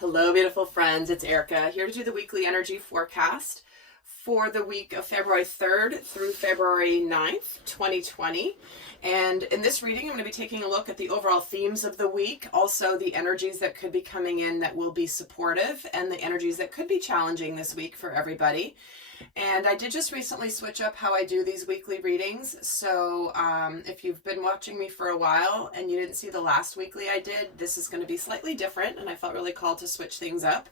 Hello, beautiful friends. It's Erika here to do the weekly energy forecast for the week of February 3rd through February 9th, 2020. And in this reading, I'm going to be taking a look at the overall themes of the week, also the energies that could be coming in that will be supportive, and the energies that could be challenging this week for everybody. And I did just recently switch up how I do these weekly readings. So if you've been watching me for a while and you didn't see the last weekly I did, this is going to be slightly different. And I felt really called to switch things up.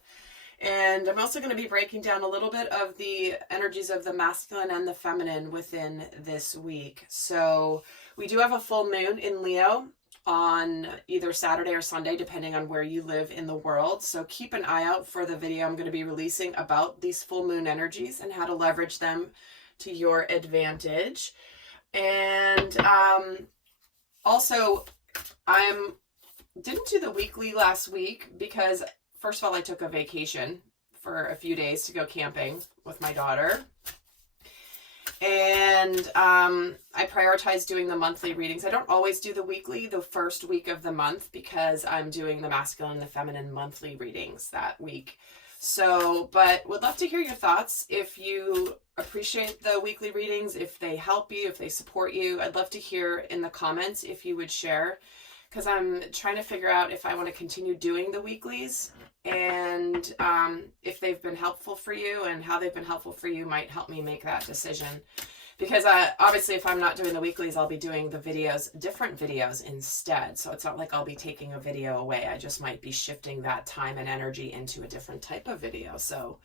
And I'm also going to be breaking down a little bit of the energies of the masculine and the feminine within this week. So we do have a full moon in Leo on either Saturday or Sunday, depending on where you live in the world. So keep an eye out for the video I'm going to be releasing about these full moon energies and how to leverage them to your advantage. And also, I didn't do the weekly last week because, first of all, I took a vacation for a few days to go camping with my daughter. And I prioritize doing the monthly readings. I don't always do the weekly, the first week of the month, because I'm doing the masculine and the feminine monthly readings that week. So, but would love to hear your thoughts. If you appreciate the weekly readings, if they help you, if they support you, I'd love to hear in the comments if you would share, because I'm trying to figure out if I want to continue doing the weeklies, and if they've been helpful for you, and how they've been helpful for you might help me make that decision. Because obviously if I'm not doing the weeklies, I'll be doing the videos, different videos instead. So it's not like I'll be taking a video away. I just might be shifting that time and energy into a different type of video. So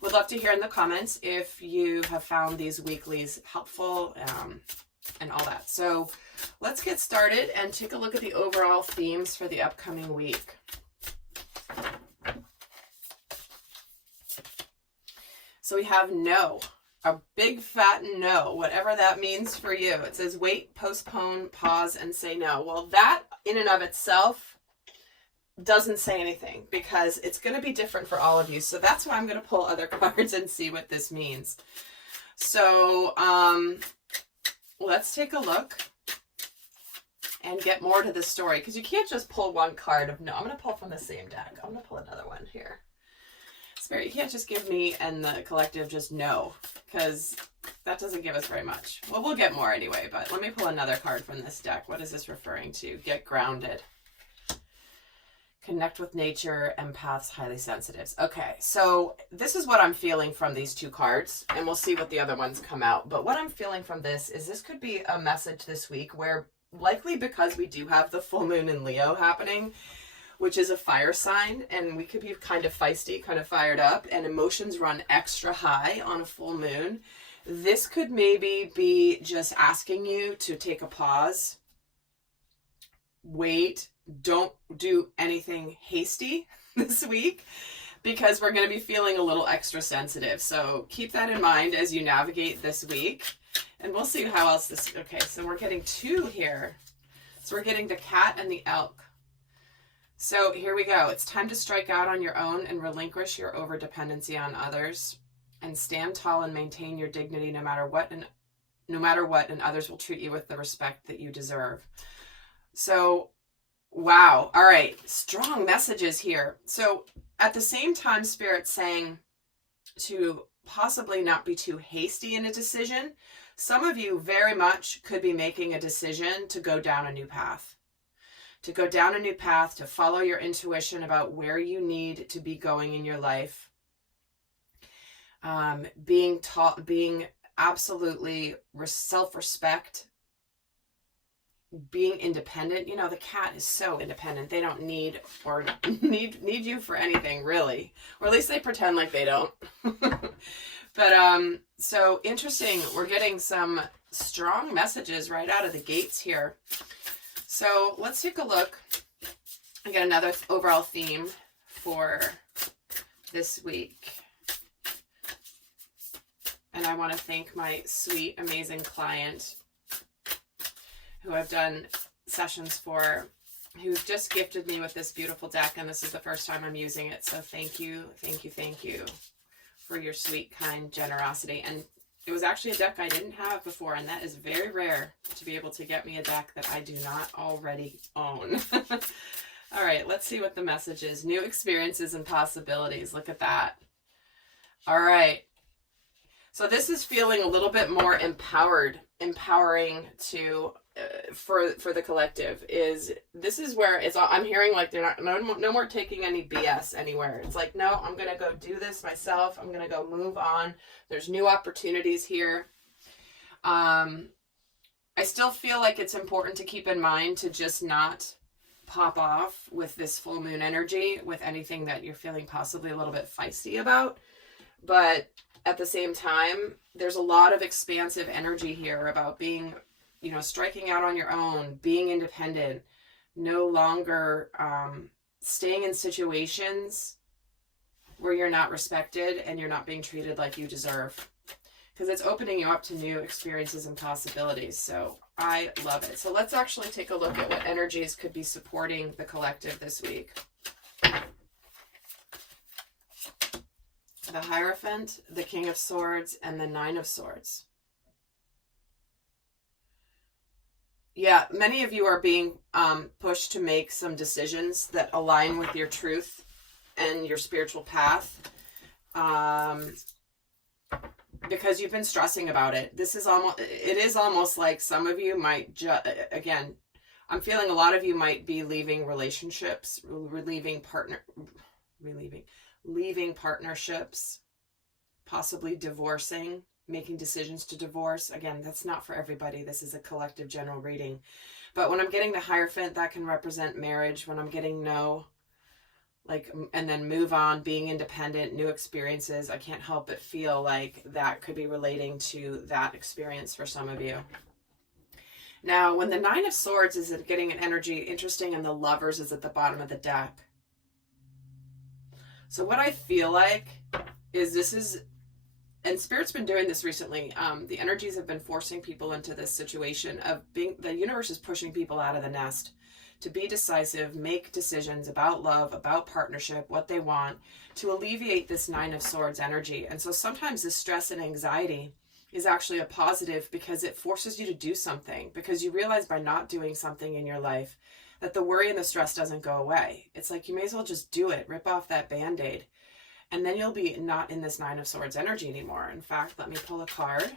would love to hear in the comments if you have found these weeklies helpful and all that. So let's get started and take a look at the overall themes for the upcoming week. So we have no, a big fat no, whatever that means for you. It says wait, postpone, pause, and say no. Well, that in and of itself doesn't say anything because it's going to be different for all of you. So that's why I'm going to pull other cards and see what this means. So let's take a look and get more to the story, because you can't just pull one card of no. I'm going to pull from the same deck. I'm going to pull another one here. Spirit, you can't just give me and the collective just no, because that doesn't give us very much. Well, we'll get more anyway, but let me pull another card from this deck. What is this referring to? Get grounded. Connect with nature, empaths, highly sensitives. Okay, so this is what I'm feeling from these two cards, and we'll see what the other ones come out. But what I'm feeling from this is this could be a message this week where, likely because we do have the full moon in Leo happening, which is a fire sign, and we could be kind of feisty, kind of fired up, and emotions run extra high on a full moon. This could maybe be just asking you to take a pause, wait, don't do anything hasty this week, because we're going to be feeling a little extra sensitive. So keep that in mind as you navigate this week, and we'll see how else this, okay, so we're getting two here. So we're getting the cat and the elk. So here we go. It's time to strike out on your own and relinquish your overdependency on others, and stand tall and maintain your dignity no matter what, and others will treat you with the respect that you deserve. So, wow. All right. Strong messages here. So at the same time, Spirit's saying to possibly not be too hasty in a decision. Some of you very much could be making a decision to go down a new path. To follow your intuition about where you need to be going in your life. Being absolutely self-respect, being independent. You know, the cat is so independent. They don't need you for anything, really. Or at least they pretend like they don't. But so interesting. We're getting some strong messages right out of the gates here. So let's take a look. I got another overall theme for this week. And I want to thank my sweet, amazing client who I've done sessions for, who just gifted me with this beautiful deck. And this is the first time I'm using it. So thank you for your sweet, kind generosity. And it was actually a deck I didn't have before, and that is very rare to be able to get me a deck that I do not already own. All right, let's see what the message is. New experiences and possibilities. Look at that. All right. So this is feeling a little bit more empowering to for the collective. This is where I'm hearing like they're not no more taking any BS anywhere. It's like, no, I'm gonna go do this myself. I'm gonna go move on. There's new opportunities here. I still feel like it's important to keep in mind to just not pop off with this full moon energy with anything that you're feeling possibly a little bit feisty about. But at the same time, there's a lot of expansive energy here about being, striking out on your own, being independent, no longer staying in situations where you're not respected and you're not being treated like you deserve. Because it's opening you up to new experiences and possibilities. So I love it. So let's actually take a look at what energies could be supporting the collective this week. The Hierophant, the King of Swords, and the Nine of Swords. Yeah, many of you are being pushed to make some decisions that align with your truth and your spiritual path. Because you've been stressing about it. It is almost like some of you might again, I'm feeling a lot of you might be leaving relationships, leaving partnerships, possibly divorcing, making decisions to divorce. Again, that's not for everybody. This is a collective general reading. But when I'm getting the Hierophant, that can represent marriage. When I'm getting and then move on, being independent, new experiences, I can't help but feel like that could be relating to that experience for some of you. Now, when the Nine of Swords is getting an energy, interesting, and the Lovers is at the bottom of the deck. So what I feel like is and Spirit's been doing this recently, the energies have been forcing people into this situation of the universe is pushing people out of the nest to be decisive, make decisions about love, about partnership, what they want, to alleviate this Nine of Swords energy. And so sometimes this stress and anxiety is actually a positive because it forces you to do something, because you realize by not doing something in your life that the worry and the stress doesn't go away. It's like you may as well just do it, rip off that Band-Aid, and then you'll be not in this Nine of Swords energy anymore. In fact, let me pull a card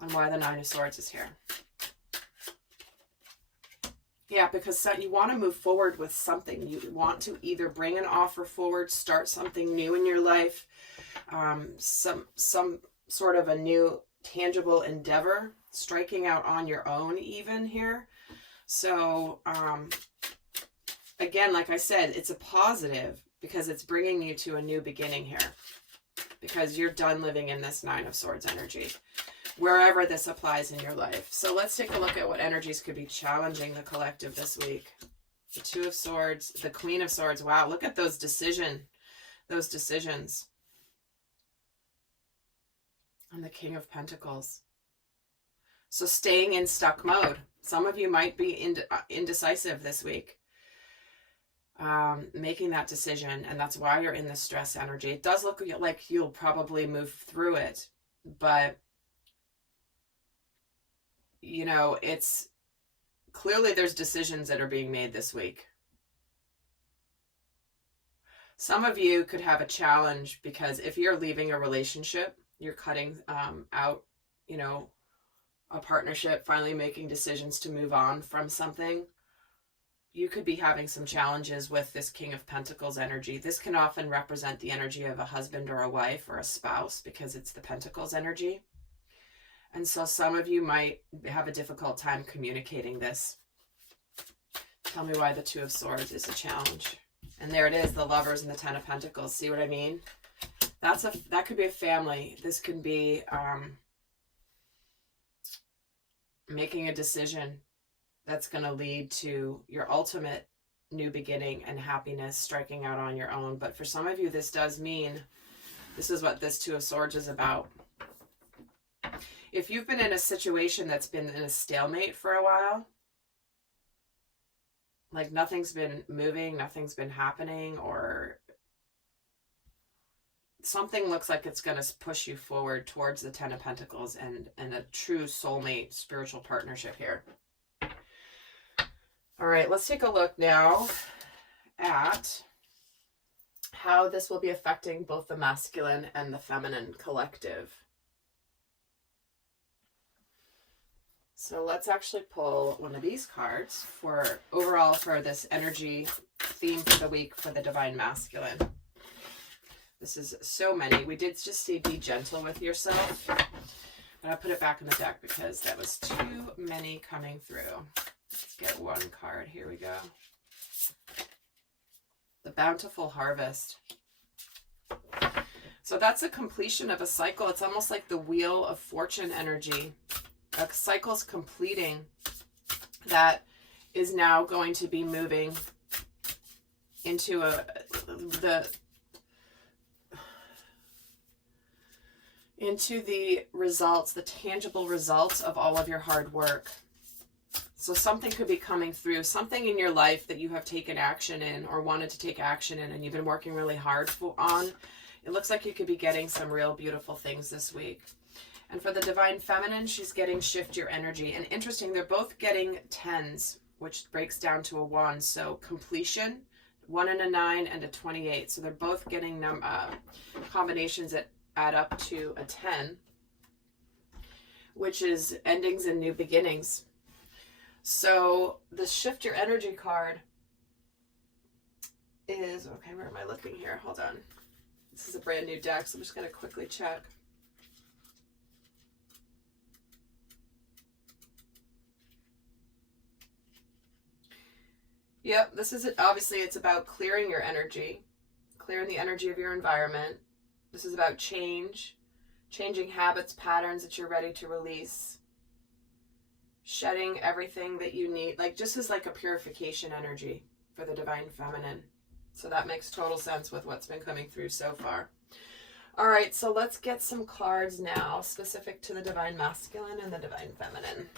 on why the Nine of Swords is here. Yeah, because you want to move forward with something. You want to either bring an offer forward, start something new in your life, some sort of a new tangible endeavor, striking out on your own even here. So, again, like I said, it's a positive because it's bringing you to a new beginning here because you're done living in this Nine of Swords energy, wherever this applies in your life. So let's take a look at what energies could be challenging the collective this week. The Two of Swords, the Queen of Swords. Wow, look at those decisions. And the King of Pentacles. So staying in stuck mode. Some of you might be indecisive this week. Making that decision, and that's why you're in the stress energy. It does look like you'll probably move through it, but it's clearly there's decisions that are being made this week. Some of you could have a challenge because if you're leaving a relationship, you're cutting out, a partnership, finally making decisions to move on from something. You could be having some challenges with this King of Pentacles energy. This can often represent the energy of a husband or a wife or a spouse because it's the Pentacles energy. And so some of you might have a difficult time communicating this. Tell me why the Two of Swords is a challenge. And there it is, the Lovers and the Ten of Pentacles. See what I mean? That could be a family. This could be making a decision that's going to lead to your ultimate new beginning and happiness, striking out on your own. But for some of you, this does mean this is what this Two of Swords is about. If you've been in a situation that's been in a stalemate for a while, like nothing's been moving, nothing's been happening, or something looks like it's going to push you forward towards the Ten of Pentacles and a true soulmate spiritual partnership here. All right, let's take a look now at how this will be affecting both the masculine and the feminine collective. So let's actually pull one of these cards for overall for this energy theme for the week for the divine masculine. This is so many. We did just say be gentle with yourself. But I'll put it back in the deck because that was too many coming through. Let's get one card. Here we go. The Bountiful Harvest. So that's a completion of a cycle. It's almost like the Wheel of Fortune energy. A cycle's completing that is now going to be moving into the results, the tangible results of all of your hard work. So something could be coming through, something in your life that you have taken action in or wanted to take action in and you've been working really hard on. It looks like you could be getting some real beautiful things this week. And for the divine feminine, she's getting shift your energy. And interesting, they're both getting 10s, which breaks down to a 1. So completion, 1 and a 9 and a 28. So they're both getting combinations that add up to a 10, which is endings and new beginnings. So the shift your energy card is, okay, where am I looking here? Hold on. This is a brand new deck, so I'm just going to quickly check. Yep, this is it. Obviously, it's about clearing your energy, clearing the energy of your environment. This is about change, changing habits, patterns that you're ready to release, shedding everything that you need. Like, just as like a purification energy for the divine feminine. So that makes total sense with what's been coming through so far. All right, so let's get some cards now specific to the divine masculine and the divine feminine.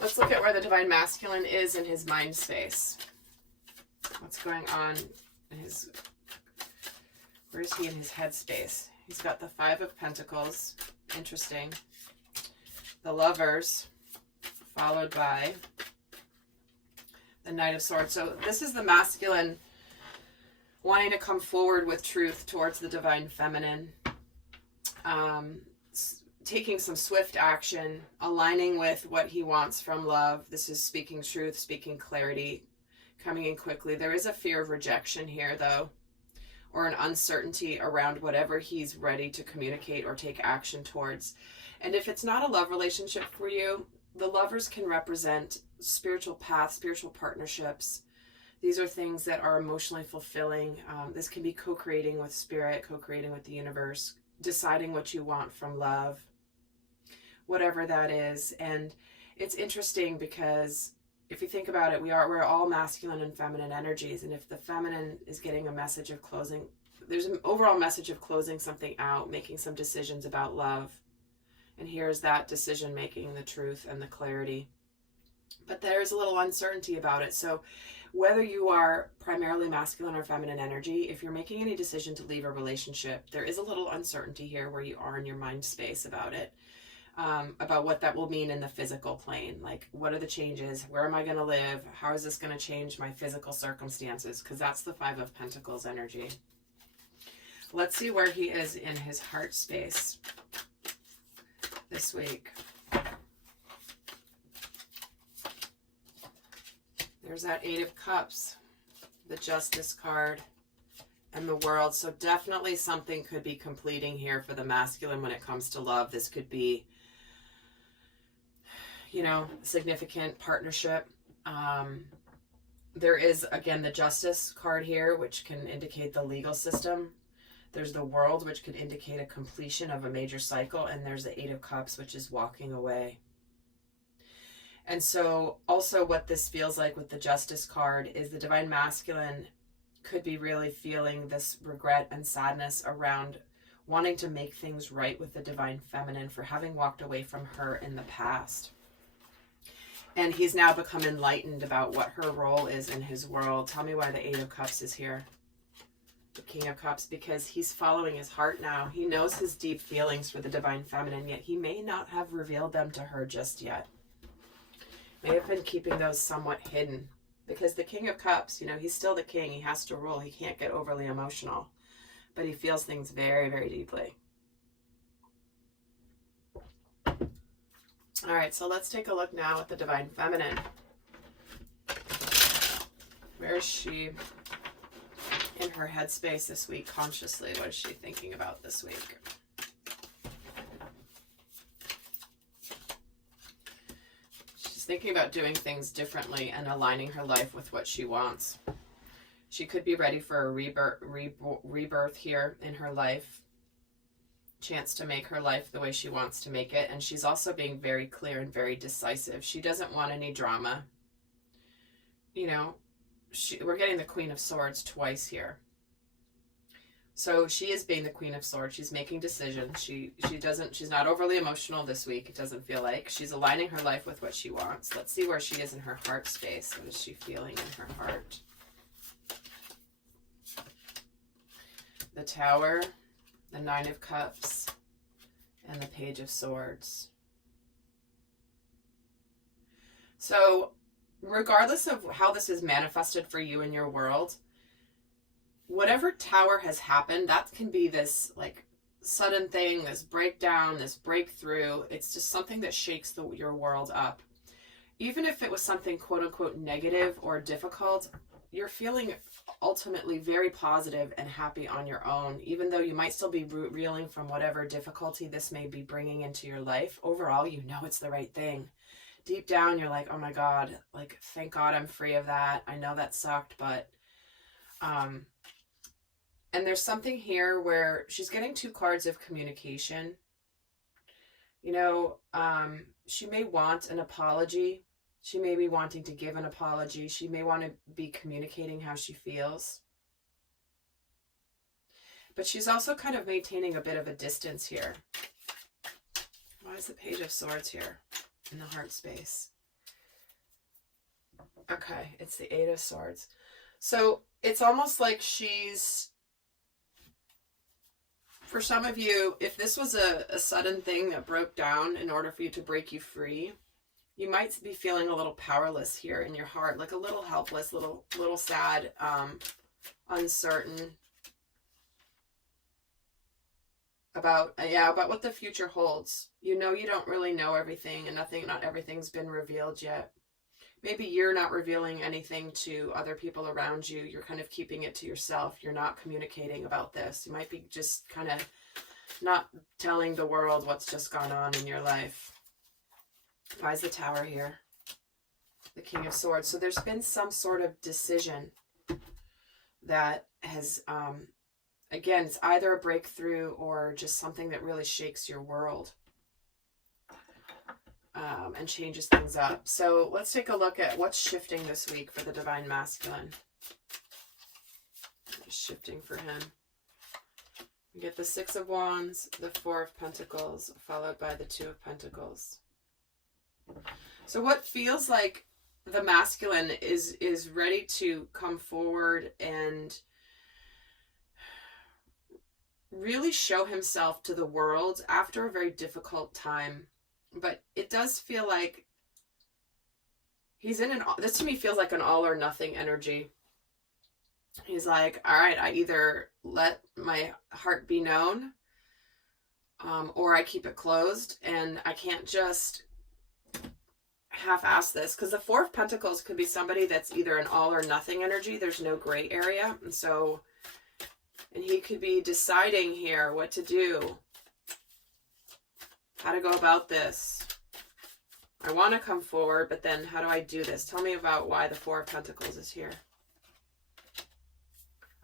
Let's look at where the divine masculine is in his mind space. What's going on in his, where is he in his head space? He's got the 5 of Pentacles, interesting. The Lovers, followed by the Knight of Swords. So this is the masculine wanting to come forward with truth towards the divine feminine. Taking some swift action, aligning with what he wants from love. This is speaking truth, speaking clarity, coming in quickly. There is a fear of rejection here, though, or an uncertainty around whatever he's ready to communicate or take action towards. And if it's not a love relationship for you, the Lovers can represent spiritual paths, spiritual partnerships. These are things that are emotionally fulfilling. This can be co-creating with spirit, co-creating with the universe, deciding what you want from love, whatever that is. And it's interesting because if you think about it, we're all masculine and feminine energies. And if the feminine is getting a message of closing, there's an overall message of closing something out, making some decisions about love. And here's that decision making, the truth and the clarity. But there's a little uncertainty about it. So whether you are primarily masculine or feminine energy, if you're making any decision to leave a relationship, there is a little uncertainty here where you are in your mind space about it. About what that will mean in the physical plane. Like, what are the changes? Where am I going to live? How is this going to change my physical circumstances? Because that's the 5 of Pentacles energy. Let's see where he is in his heart space this week. There's that 8 of Cups, the Justice card, and the World. So definitely something could be completing here for the masculine when it comes to love. This could be, you know, significant partnership. There is, again, the Justice card here, which can indicate the legal system. There's the World, which could indicate a completion of a major cycle. And there's the 8 of Cups, which is walking away. And so also what this feels like with the Justice card is the divine masculine could be really feeling this regret and sadness around wanting to make things right with the divine feminine for having walked away from her in the past. And he's now become enlightened about what her role is in his world. Tell me why the 8 of Cups is here. the King of Cups, because he's following his heart now. He knows his deep feelings for the Divine Feminine, yet he may not have revealed them to her just yet. May have been keeping those somewhat hidden, because the King of Cups, you know, he's still the king. He has to rule. He can't get overly emotional, but he feels things very, very deeply. All right, so let's take a look now at the Divine Feminine. Where is she in her headspace this week consciously? What is she thinking about this week? She's thinking about doing things differently and aligning her life with what she wants. She could be ready for a rebirth here in her life. Chance to make her life the way she wants to make it. And she's also being very clear and very decisive. She doesn't want any drama. You know, we're getting the Queen of Swords twice here. So she is being the Queen of Swords. She's making decisions. She's not overly emotional this week, it doesn't feel like. She's aligning her life with what she wants. Let's see where she is in her heart space. What is she feeling in her heart? The Tower, the Nine of Cups, and the Page of Swords. So regardless of how this is manifested for you in your world, whatever Tower has happened, that can be this like sudden thing, this breakdown, this breakthrough. It's just something that shakes your world up. Even if it was something quote unquote negative or difficult, you're feeling ultimately very positive and happy on your own, even though you might still be reeling from whatever difficulty this may be bringing into your life. Overall, you know it's the right thing. Deep down, you're like, oh my God, like, thank God I'm free of that. I know that sucked, but, and there's something here where she's getting two cards of communication. You know, she may want an apology. She may be wanting to give an apology. She may want to be communicating how she feels. But she's also kind of maintaining a bit of a distance here. Why is the Page of Swords here in the heart space? Okay, it's the Eight of Swords. So it's almost like she's, for some of you, if this was a sudden thing that broke down in order for you to break you free, you might be feeling a little powerless here in your heart, like a little helpless, little sad, uncertain about what the future holds. You know, you don't really know everything, and not everything's been revealed yet. Maybe you're not revealing anything to other people around you. You're kind of keeping it to yourself. You're not communicating about this. You might be just kind of not telling the world what's just gone on in your life. Why is the Tower here? The King of Swords. So there's been some sort of decision that has, again, it's either a breakthrough or just something that really shakes your world and changes things up. So let's take a look at what's shifting this week for the Divine Masculine. Just shifting for him. We get the Six of Wands, the Four of Pentacles, followed by the Two of Pentacles. So what feels like the masculine is ready to come forward and really show himself to the world after a very difficult time. But it does feel like he's in this to me feels like an all or nothing energy. He's like, all right, I either let my heart be known, or I keep it closed, and I can't just half-ass this, because the Four of Pentacles could be somebody that's either an all or nothing energy. There's no gray area, and he could be deciding here what to do, how to go about this. I want to come forward, but then how do I do this? Tell me about why the Four of Pentacles is here.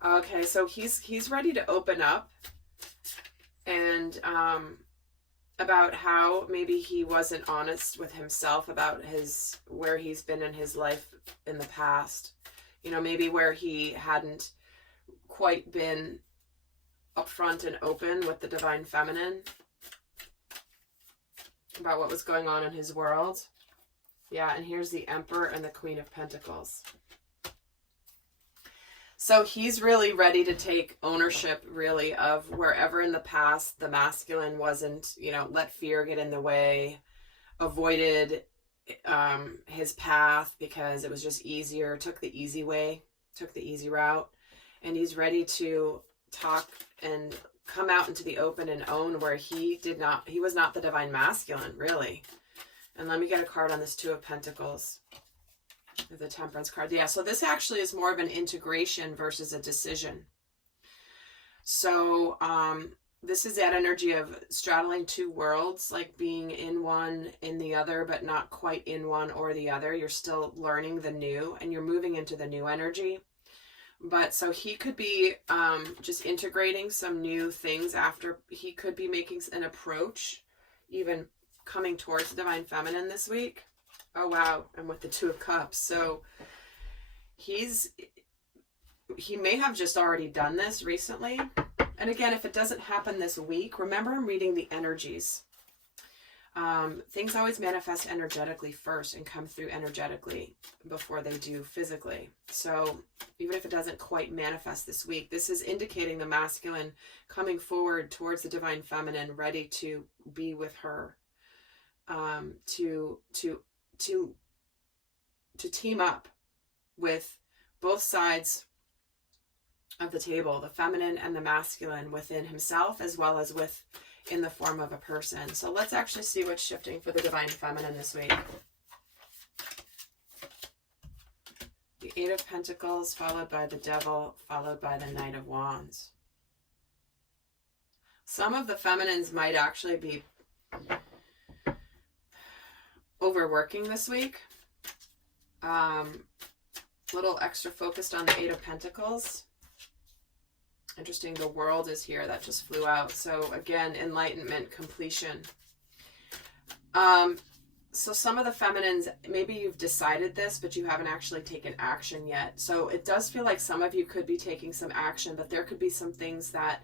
Okay, so he's ready to open up, and about how maybe he wasn't honest with himself about where he's been in his life in the past. You know, maybe where he hadn't quite been upfront and open with the Divine Feminine about what was going on in his world. Yeah, and here's the Emperor and the Queen of Pentacles. So he's really ready to take ownership, really, of wherever in the past the masculine wasn't, let fear get in the way, avoided his path because it was just easier, took the easy way, took the easy route. And he's ready to talk and come out into the open and own where he was not the divine masculine, really. And let me get a card on this Two of Pentacles. The Temperance card. Yeah, so this actually is more of an integration versus a decision. So this is that energy of straddling two worlds, like being in one, in the other, but not quite in one or the other. You're still learning the new and you're moving into the new energy. But so he could be just integrating some new things after. He could be making an approach, even coming towards the divine feminine this week. Oh, wow. And with the Two of Cups. So he may have just already done this recently. And again, if it doesn't happen this week, remember I'm reading the energies. Things always manifest energetically first and come through energetically before they do physically. So even if it doesn't quite manifest this week, this is indicating the masculine coming forward towards the divine feminine, ready to be with her, to team up with both sides of the table, the feminine and the masculine within himself, as well as in the form of a person. So let's actually see what's shifting for the divine feminine this week. The Eight of Pentacles, followed by the Devil, followed by the Knight of Wands. Some of the feminines might actually be overworking this week. Little extra focused on the Eight of Pentacles. Interesting, the World is here. That just flew out. So again, enlightenment, completion. So some of the feminines, maybe you've decided this, but you haven't actually taken action yet. So it does feel like some of you could be taking some action, but there could be some things that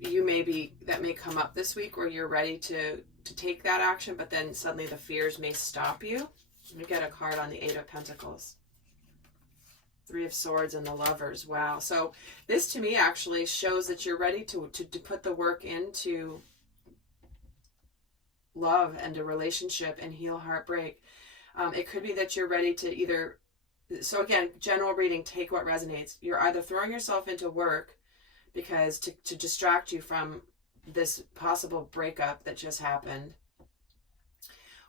that may come up this week where you're ready to take that action, but then suddenly the fears may stop you. Let me get a card on the Eight of Pentacles. Three of Swords and the Lovers. Wow. So this to me actually shows that you're ready to put the work into love and a relationship and heal heartbreak. It could be that you're ready to so again, general reading, take what resonates. You're either throwing yourself into work because to distract you from this possible breakup that just happened,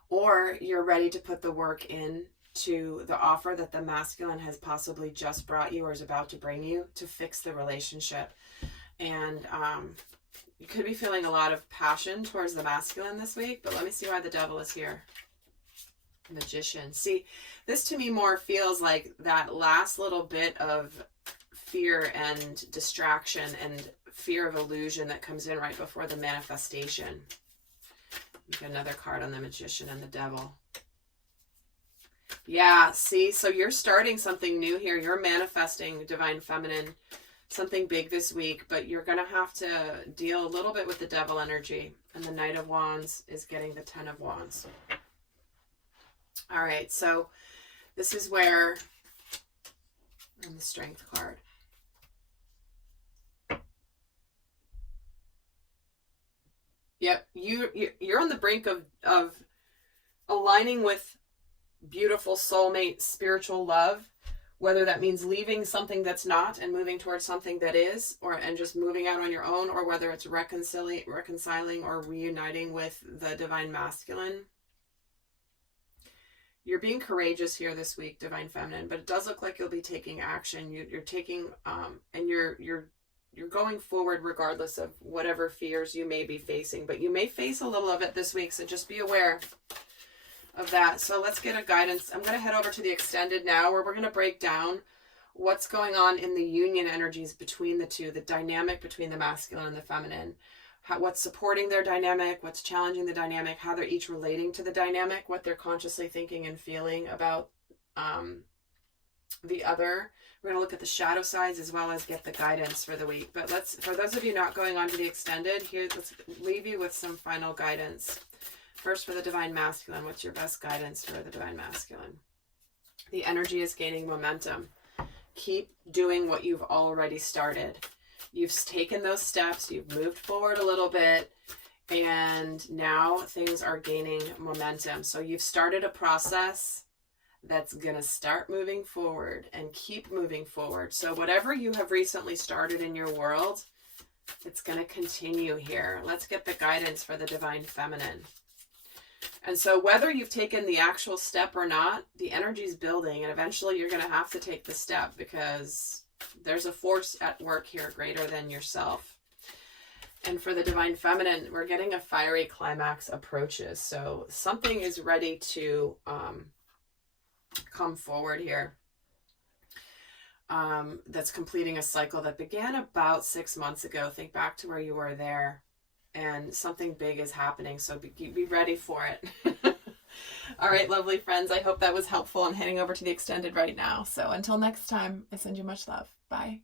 or you're ready to put the work in to the offer that the masculine has possibly just brought you or is about to bring you to fix the relationship. And you could be feeling a lot of passion towards the masculine this week, but let me see why the Devil is here. Magician. See, this to me more feels like that last little bit of fear and distraction and fear of illusion that comes in right before the manifestation. Get another card on the Magician and the Devil. Yeah, see, so you're starting something new here. You're manifesting divine feminine, something big this week, but you're going to have to deal a little bit with the Devil energy. And the Knight of Wands is getting the Ten of Wands. All right, so this is where, and the Strength card. Yep, you're on the brink of aligning with beautiful soulmate spiritual love, whether that means leaving something that's not and moving towards something that is, and just moving out on your own, or whether it's reconciling or reuniting with the divine masculine. You're being courageous here this week, divine feminine, but it does look like you'll be taking action. You're taking and you're going forward regardless of whatever fears you may be facing, but you may face a little of it this week, so just be aware of that. So let's get a guidance. I'm going to head over to the extended now, where we're going to break down what's going on in the union energies between the two, the dynamic between the masculine and the feminine, what's supporting their dynamic, what's challenging the dynamic, how they're each relating to the dynamic, what they're consciously thinking and feeling about the other. We're going to look at the shadow sides as well as get the guidance for the week. But for those of you not going on to the extended, let's leave you with some final guidance. First, for the divine masculine, what's your best guidance for the divine masculine? The energy is gaining momentum. keep doing what you've already started. You've taken those steps, you've moved forward a little bit, and now things are gaining momentum. So you've started a process that's going to start moving forward and keep moving forward. So whatever you have recently started in your world, it's going to continue here. Let's get the guidance for the Divine Feminine. And so whether you've taken the actual step or not, the energy is building, and eventually you're going to have to take the step because there's a force at work here greater than yourself. And for the Divine Feminine, we're getting a fiery climax approaches. So something is ready to come forward here. That's completing a cycle that began about 6 months ago. Think back to where you were there, and something big is happening. So be ready for it. All right, lovely friends. I hope that was helpful. I'm heading over to the extended right now. So until next time, I send you much love. Bye.